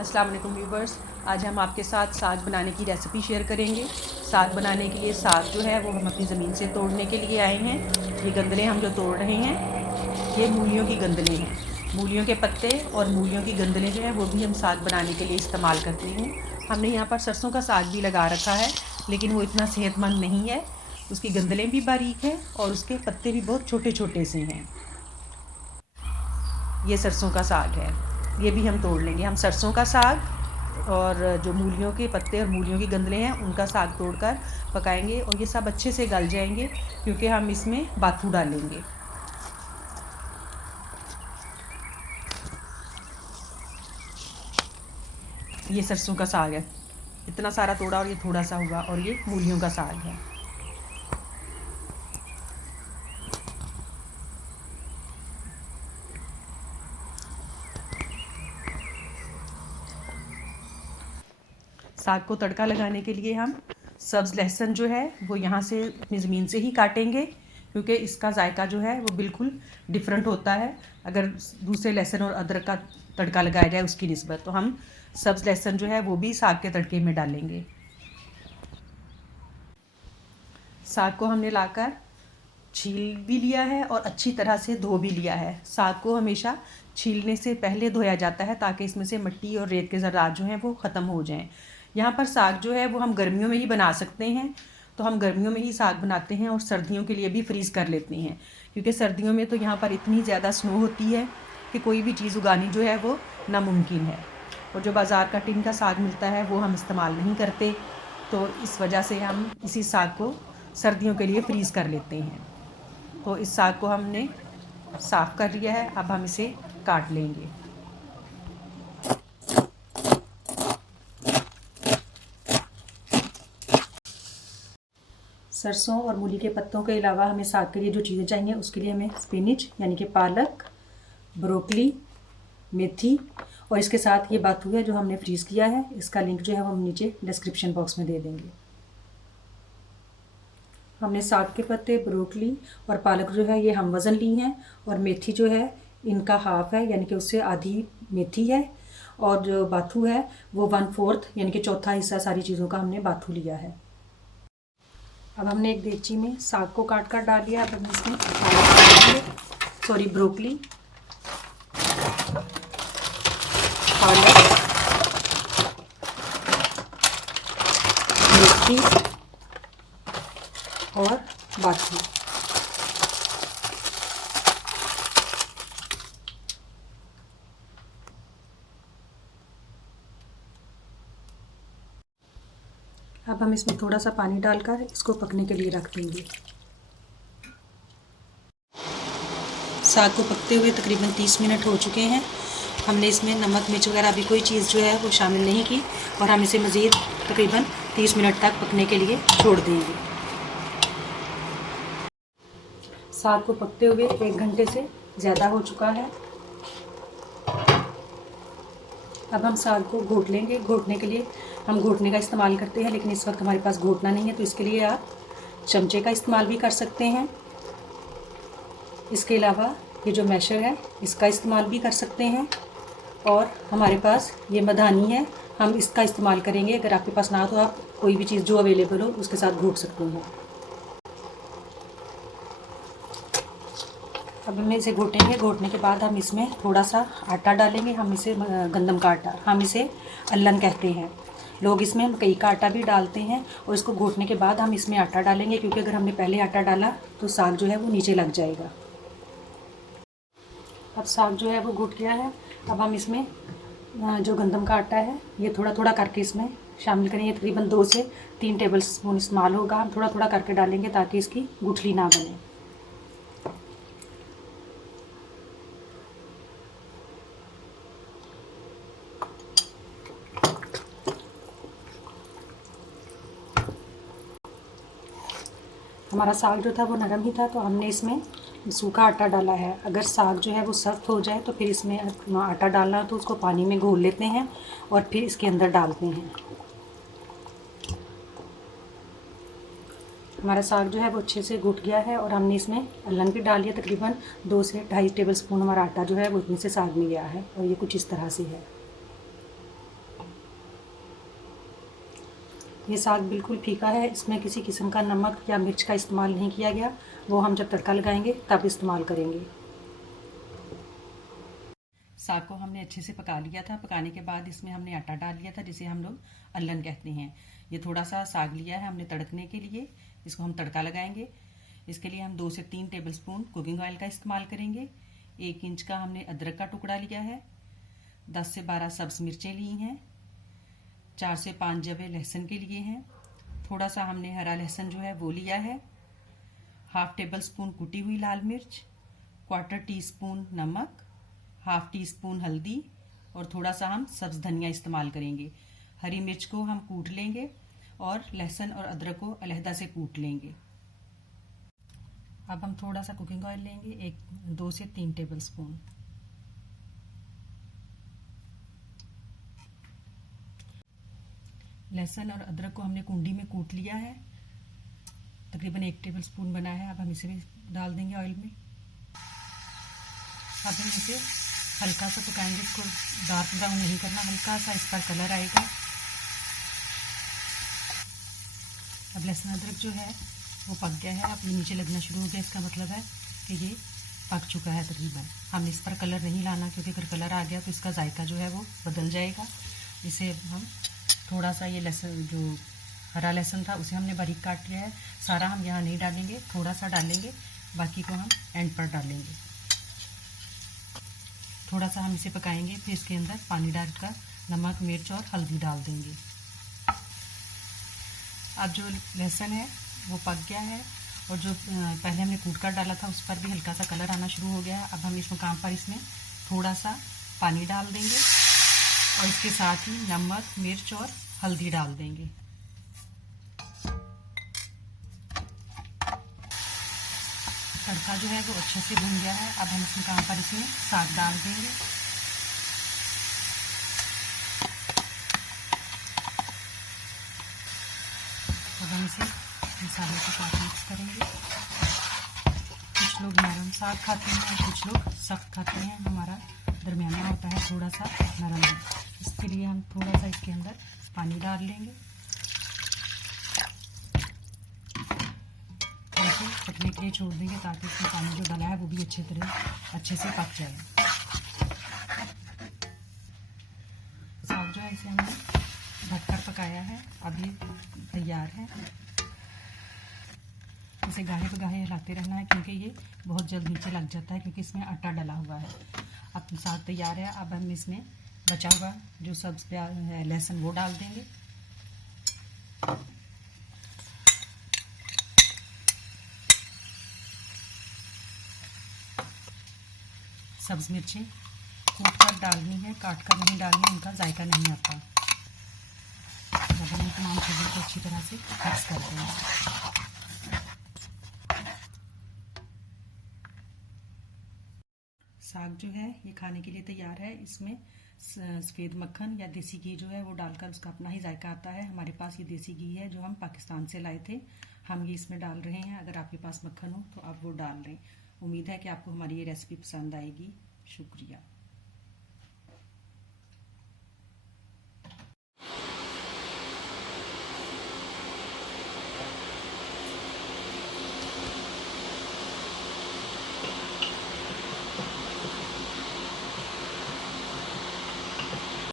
अस्सलाम वालेकुम व्यूवर्स। आज हम आपके साथ साग बनाने की रेसिपी शेयर करेंगे। साग बनाने के लिए साग जो है वो हम अपनी ज़मीन से तोड़ने के लिए आए हैं। ये गंदले हम जो तोड़ रहे हैं ये मूलियों की गंदलें हैं। मूलियों के पत्ते और मूलियों की गंदलें जो हैं वो भी हम साग बनाने के लिए इस्तेमाल करते हैं। हमने यहाँ पर सरसों का साग भी लगा रखा है, लेकिन वो इतना सेहतमंद नहीं है। उसकी गंदलें भी बारीक हैं और उसके पत्ते भी बहुत छोटे छोटे से हैं। ये सरसों का साग है, ये भी हम तोड़ लेंगे। हम सरसों का साग और जो मूलियों के पत्ते और मूलियों की गंदलें हैं उनका साग तोड़कर पकाएंगे और ये सब अच्छे से गल जाएंगे क्योंकि हम इसमें बाथू डालेंगे। ये सरसों का साग है, इतना सारा तोड़ा और ये थोड़ा सा हुआ, और ये मूलियों का साग है। साग को तड़का लगाने के लिए हम सब्ज़ लहसुन जो है वो यहाँ से अपनी ज़मीन से ही काटेंगे, क्योंकि इसका जायका जो है वो बिल्कुल डिफरेंट होता है अगर दूसरे लहसुन और अदरक का तड़का लगाया जाए उसकी निस्बत। तो हम सब्ज़ लहसुन जो है वो भी साग के तड़के में डालेंगे। साग को हमने लाकर छील भी लिया है और अच्छी तरह से धो भी लिया है। साग को हमेशा छीलने से पहले धोया जाता है ताकि इसमें से मिट्टी और रेत के ज़रात जो हैं वो ख़त्म हो जाएं। यहाँ पर साग जो है वो हम गर्मियों में ही बना सकते हैं, तो हम गर्मियों में ही साग बनाते हैं और सर्दियों के लिए भी फ्रीज़ कर लेते हैं, क्योंकि सर्दियों में तो यहाँ पर इतनी ज़्यादा स्नो होती है कि कोई भी चीज़ उगानी जो है वो नामुमकिन है। और जो बाज़ार का टिन का साग मिलता है वो हम इस्तेमाल नहीं करते, तो इस वजह से हम इसी साग को सर्दियों के लिए फ्रीज़ कर लेते हैं। तो इस साग को हमने साफ़ कर लिया है, अब हम इसे काट लेंगे। सरसों और मूली के पत्तों के अलावा हमें साग के लिए जो चीज़ें चाहिए उसके लिए हमें स्पिनिच यानी कि पालक, ब्रोकली, मेथी और इसके साथ ये बाथू है जो हमने फ्रीज़ किया है। इसका लिंक जो है वो हम नीचे डिस्क्रिप्शन बॉक्स में दे देंगे। हमने साग के पत्ते, ब्रोकली और पालक जो है ये हम वज़न ली हैं, और मेथी जो है इनका हाफ़ है यानी कि उससे आधी मेथी है, और जो बाथू है वो 1/4 यानी कि चौथा हिस्सा सारी चीज़ों का हमने बाथू लिया है। अब हमने एक देगची में साग को काट कर डाल दिया। अब हम इसमें ब्रोकली, पालक, मेथी और बाथू। अब हम इसमें थोड़ा सा पानी डालकर इसको पकने के लिए रख देंगे। साग को पकते हुए तकरीबन 30 मिनट हो चुके हैं। हमने इसमें नमक मिर्च वगैरह भी कोई चीज़ जो है वो शामिल नहीं की, और हम इसे मज़ीद तकरीबन 30 मिनट तक पकने के लिए छोड़ देंगे। साग को पकते हुए 1 घंटे से ज़्यादा हो चुका है। अब हम साग को घोट लेंगे। घोटने के लिए हम घोटने का इस्तेमाल करते हैं, लेकिन इस वक्त हमारे पास घोटना नहीं है, तो इसके लिए आप चमचे का इस्तेमाल भी कर सकते हैं। इसके अलावा ये जो मैशर है इसका इस्तेमाल भी कर सकते हैं, और हमारे पास ये मधानी है, हम इसका इस्तेमाल करेंगे। अगर आपके पास ना हो तो आप कोई भी चीज़ जो अवेलेबल हो उसके साथ घोट सकते हैं। अब हम इसे घोटेंगे। घोटने के बाद हम इसमें थोड़ा सा आटा डालेंगे। हम इसे गंदम का आटा, हम इसे अल्लन कहते हैं। लोग इसमें मकई का आटा भी डालते हैं, और इसको घोटने के बाद हम इसमें आटा डालेंगे, क्योंकि अगर हमने पहले आटा डाला तो साग जो है वो नीचे लग जाएगा। अब साग जो है वो घुट गया है। अब हम इसमें जो गंदम का आटा है ये थोड़ा थोड़ा करके इसमें शामिल करेंगे। तकरीबन 2 से 3 टेबल स्पून इस्तेमाल होगा। हम थोड़ा थोड़ा करके डालेंगे ताकि इसकी गुठली ना बने। हमारा साग जो था वो नरम ही था, तो हमने इसमें सूखा आटा डाला है। अगर साग जो है वो सख्त हो जाए तो फिर इसमें आटा डालना तो उसको पानी में घोल लेते हैं और फिर इसके अंदर डालते हैं। हमारा साग जो है वो अच्छे से घुट गया है, और हमने इसमें अल्लन भी डाल दिया। तकरीबन 2 से 2.5 टेबल स्पून हमारा आटा जो है वो इसमें से साग में गया है, और ये कुछ इस तरह से है। ये साग बिल्कुल फीका है, इसमें किसी किस्म का नमक या मिर्च का इस्तेमाल नहीं किया गया, वो हम जब तड़का लगाएंगे तब इस्तेमाल करेंगे। साग को हमने अच्छे से पका लिया था। पकाने के बाद इसमें हमने आटा डाल लिया था, जिसे हम लोग अल्लन कहते हैं। ये थोड़ा सा साग लिया है हमने तड़कने के लिए, इसको हम तड़का लगाएंगे। इसके लिए हम 2 से 3 टेबलस्पून कुकिंग ऑयल का इस्तेमाल करेंगे। 1 इंच का हमने अदरक का टुकड़ा लिया है, 10 से 12 सब्ज मिर्चें ली हैं, 4 से 5 जवे लहसुन के लिए हैं। थोड़ा सा हमने हरा लहसुन जो है वो लिया है, हाफ टेबल स्पून कुटी हुई लाल मिर्च, 1/4 टीस्पून नमक, हाफ टी स्पून हल्दी और थोड़ा सा हम सब्ज धनिया इस्तेमाल करेंगे। हरी मिर्च को हम कूट लेंगे और लहसुन और अदरक को अलहदा से कूट लेंगे। अब हम थोड़ा सा कुकिंग ऑयल लेंगे, 2 से 3 टेबल स्पून। लहसुन और अदरक को हमने कुंडी में कूट लिया है, तकरीबन 1 टेबल स्पून बना है। अब हम इसे भी डाल देंगे ऑयल में। अब हम इसे हल्का सा पकाएंगे, इसको डार्क ब्राउन नहीं करना, हल्का सा इस पर कलर आएगा। अब लहसुन अदरक जो है वो पक गया है, अब ये नीचे लगना शुरू हो गया, इसका मतलब है कि ये पक चुका है तकरीबन। हमने इस पर कलर नहीं लाना, क्योंकि अगर कलर आ गया तो इसका जायका जो है वो बदल जाएगा। इसे हम थोड़ा सा, ये लहसुन जो हरा लहसुन था उसे हमने बारीक काट लिया है, सारा हम यहाँ नहीं डालेंगे, थोड़ा सा डालेंगे, बाकी को हम एंड पर डालेंगे। थोड़ा सा हम इसे पकाएंगे, फिर इसके अंदर पानी डालकर नमक, मिर्च और हल्दी डाल देंगे। अब जो लहसुन है वो पक गया है और जो पहले हमने कूट कर डाला था उस पर भी हल्का सा कलर आना शुरू हो गया है। अब हम इस मुकाम पर इसमें थोड़ा सा पानी डाल देंगे और इसके साथ ही नमक, मिर्च और हल्दी डाल देंगे। तड़का जो है वो अच्छे से भुन गया है। अब हम इस मुकाम पर इसमें साग डाल देंगे। अब हम इसे मसाले के साथ मिक्स करेंगे। कुछ लोग नरम साग खाते हैं, कुछ लोग सख्त खाते हैं, हमारा दरमियाना होता है, थोड़ा सा नरम। इसके लिए हम थोड़ा सा इसके अंदर पानी डाल लेंगे, ऐसे पकने के लिए छोड़ देंगे, ताकि इसमें पानी जो डाला है वो भी अच्छे से पक जाए। साग जो है इसे हमने ढककर पकाया है, अब ये तैयार है। इसे गाहे बगाहे हिलाते रहना है, क्योंकि ये बहुत जल्द नीचे लग जाता है, क्योंकि इसमें आटा डला हुआ है। अब साग तैयार है। अब हम इसमें बचा हुआ जो सब्ज प्याज है, लहसुन, वो डाल देंगे। सब्ज मिर्चें कूट कर डालनी है, काट कर नहीं डालनी, उनका जायका नहीं आता। जब हम तमाम चीज़ों को अच्छी तरह से मिक्स कर देंगे। साग जो है ये खाने के लिए तैयार है। इसमें सफ़ेद मक्खन या देसी घी जो है वो डालकर उसका अपना ही जायका आता है। हमारे पास ये देसी घी है जो हम पाकिस्तान से लाए थे, हम ये इसमें डाल रहे हैं। अगर आपके पास मक्खन हो तो आप वो डाल लें। उम्मीद है कि आपको हमारी ये रेसिपी पसंद आएगी। शुक्रिया।